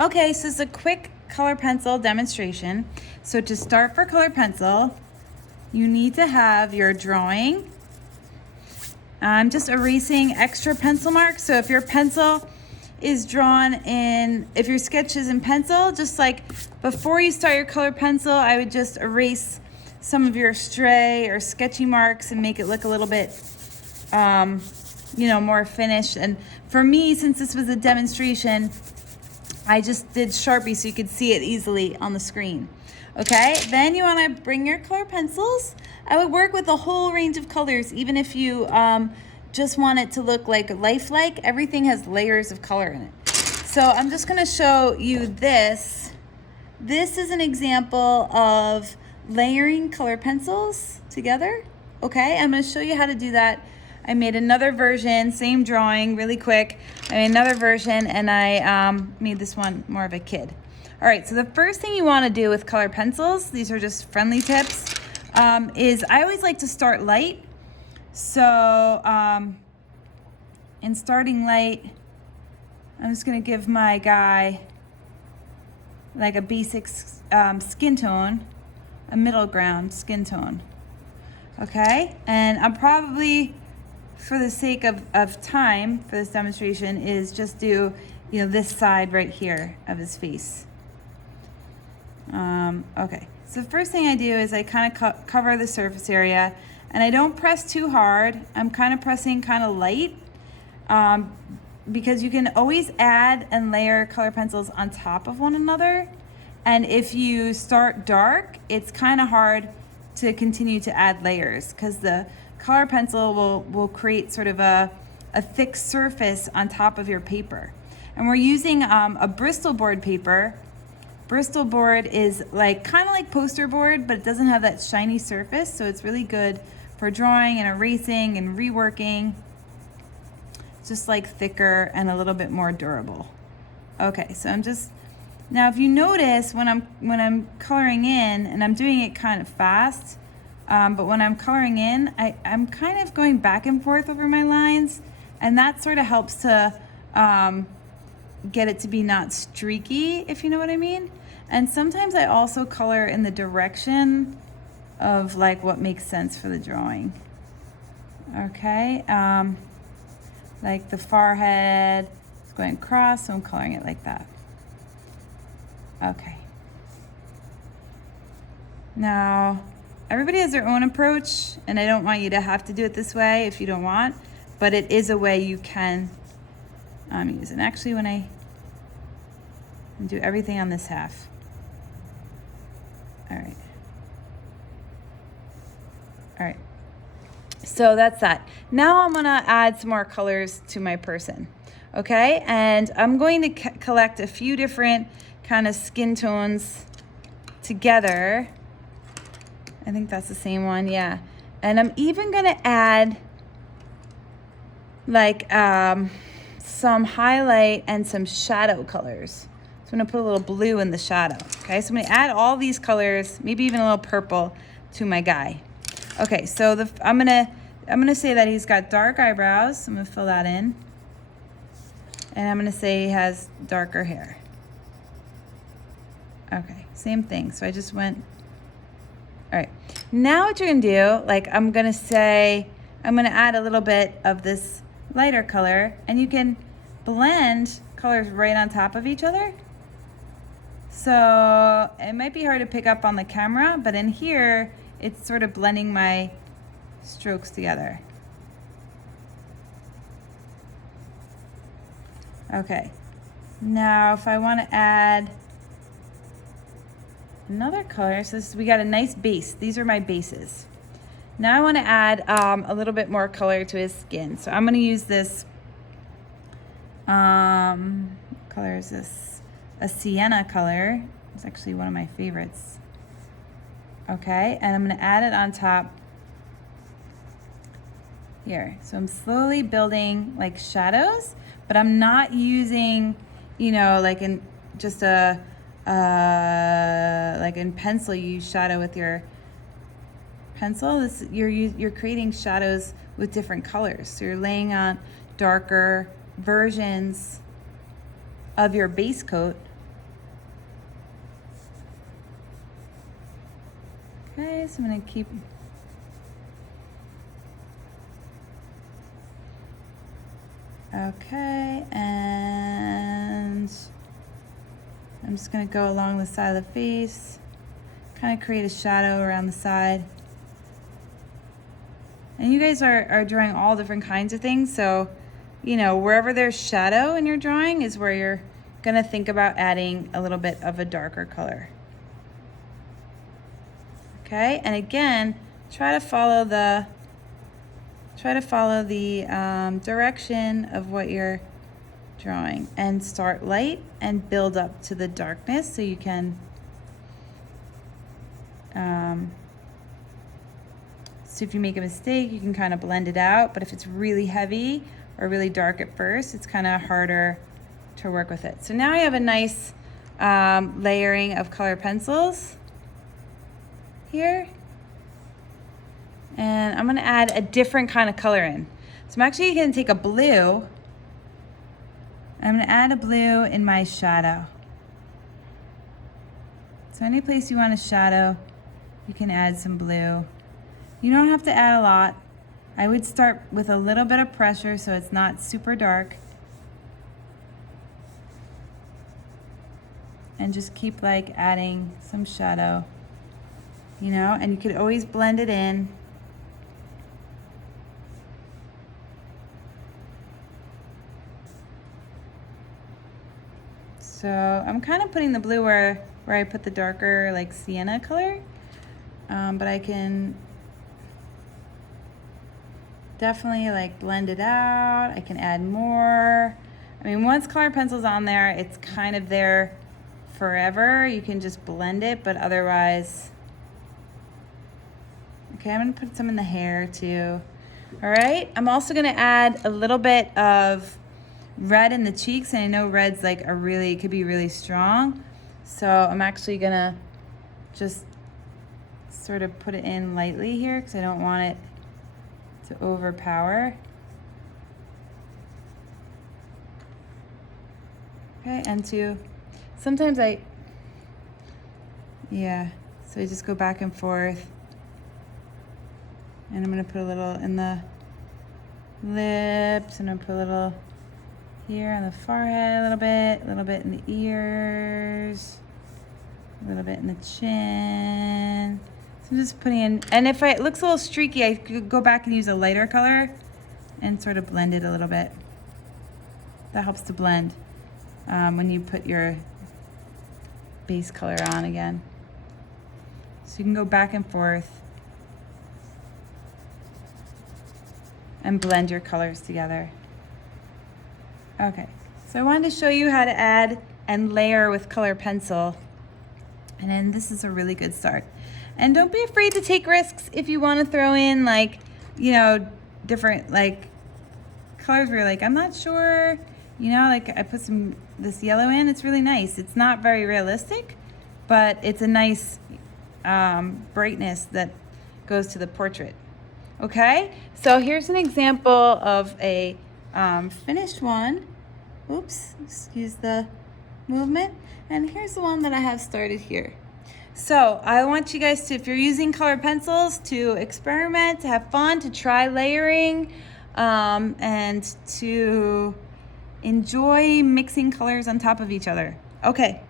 Okay, so it's a quick color pencil demonstration. So to start for color pencil, you need to have your drawing. I'm just erasing extra pencil marks. So if your pencil is drawn in, if your sketch is in pencil, just like before you start your color pencil, I would just erase some of your stray or sketchy marks and make it look a little bit, more finished. And for me, since this was a demonstration, I just did Sharpie so you could see it easily on the screen. Okay, then you want to bring your color pencils. I would work with a whole range of colors, even if you just want it to look like lifelike. Everything has layers of color in it. So I'm just going to show you this. This is an example of layering color pencils together. Okay, I'm going to show you how to do that. I made another version, same drawing, really quick. I made another version and I made this one more of a kid. All right, so the first thing you want to do with color pencils, these are just friendly tips, is I always like to start light. So in starting light, I'm just going to give my guy like a basic skin tone, a middle ground skin tone. Okay, and I'm probably, for the sake of time for this demonstration, is just do this side right here of his face. Okay, so the first thing I do is I kind of cover the surface area, and I don't press too hard. I'm kind of pressing kind of light, because you can always add and layer color pencils on top of one another, and if you start dark, it's kind of hard to continue to add layers because the color pencil will create sort of a thick surface on top of your paper. And we're using a Bristol board paper. Bristol board is kind of like poster board, but it doesn't have that shiny surface, so it's really good for drawing and erasing and reworking. It's just thicker and a little bit more durable. Okay, so now if you notice when I'm coloring in, and I'm doing it kind of fast, but when I'm coloring in, I'm kind of going back and forth over my lines, and that sort of helps to get it to be not streaky, if you know what I mean. And sometimes I also color in the direction of what makes sense for the drawing. Okay, like the forehead is going across, so I'm coloring it like that. Okay. Now, everybody has their own approach, and I don't want you to have to do it this way if you don't want, but it is a way you can use. And actually, when I do everything on this half. All right. All right. So that's that. Now I'm gonna add some more colors to my person. Okay, and I'm going to collect a few different kind of skin tones together. I think that's the same one, yeah. And I'm even gonna add some highlight and some shadow colors. So I'm gonna put a little blue in the shadow. Okay, so I'm gonna add all these colors, maybe even a little purple, to my guy. Okay, so I'm gonna say that he's got dark eyebrows. I'm gonna fill that in. And I'm gonna say he has darker hair. Okay, same thing. So I just went, all right. Now what you're gonna do, I'm gonna add a little bit of this lighter color, and you can blend colors right on top of each other. So it might be hard to pick up on the camera, but in here, it's sort of blending my strokes together. Okay, now if I want to add another color, so we got a nice base. These are my bases. Now I want to add a little bit more color to his skin. So I'm going to use this, what color is this? A sienna color. It's actually one of my favorites. Okay, and I'm going to add it on top here. So I'm slowly building shadows, but I'm not using, in just in pencil, you use shadow with your pencil. You're creating shadows with different colors. So you're laying on darker versions of your base coat Okay, so I'm gonna keep. Okay, and I'm just gonna go along the side of the face, kind of create a shadow around the side. And you guys are drawing all different kinds of things, so you know, wherever there's shadow in your drawing is where you're gonna think about adding a little bit of a darker color. Okay, and again, try to follow the direction of what you're drawing, and start light and build up to the darkness so you can so if you make a mistake, you can kind of blend it out, but if it's really heavy or really dark at first, it's kind of harder to work with it. So now I have a nice layering of color pencils here, and I'm gonna add a different kind of color in. So I'm actually gonna take a blue. I'm gonna add a blue in my shadow. So any place you want a shadow, you can add some blue. You don't have to add a lot. I would start with a little bit of pressure so it's not super dark. And just keep like adding some shadow, you know, and you could always blend it in. So I'm kind of putting the blue where I put the darker like sienna color, but I can definitely like blend it out. I can add more. I mean, once color pencil's on there, it's kind of there forever. You can just blend it, but otherwise. Okay, I'm gonna put some in the hair too. All right, I'm also gonna add a little bit of red in the cheeks, and I know red's like could be really strong. So I'm actually gonna just sort of put it in lightly here because I don't want it to overpower. Okay, and sometimes so I just go back and forth, and I'm gonna put a little in the lips, and I'm gonna put a little here on the forehead, a little bit in the ears, a little bit in the chin. So I'm just putting in, and if it looks a little streaky, I could go back and use a lighter color and sort of blend it a little bit. That helps to blend when you put your base color on again. So you can go back and forth and blend your colors together. Okay, so I wanted to show you how to add and layer with color pencil. And then this is a really good start. And don't be afraid to take risks if you want to throw in like, you know, different like colors where you're like, I'm not sure, you know, like I put this yellow in, it's really nice. It's not very realistic, but it's a nice brightness that goes to the portrait. Okay, so here's an example of a finished one. Oops, excuse the movement. And here's the one that I have started here. So I want you guys to, if you're using colored pencils, to experiment, to have fun, to try layering, and to enjoy mixing colors on top of each other. Okay.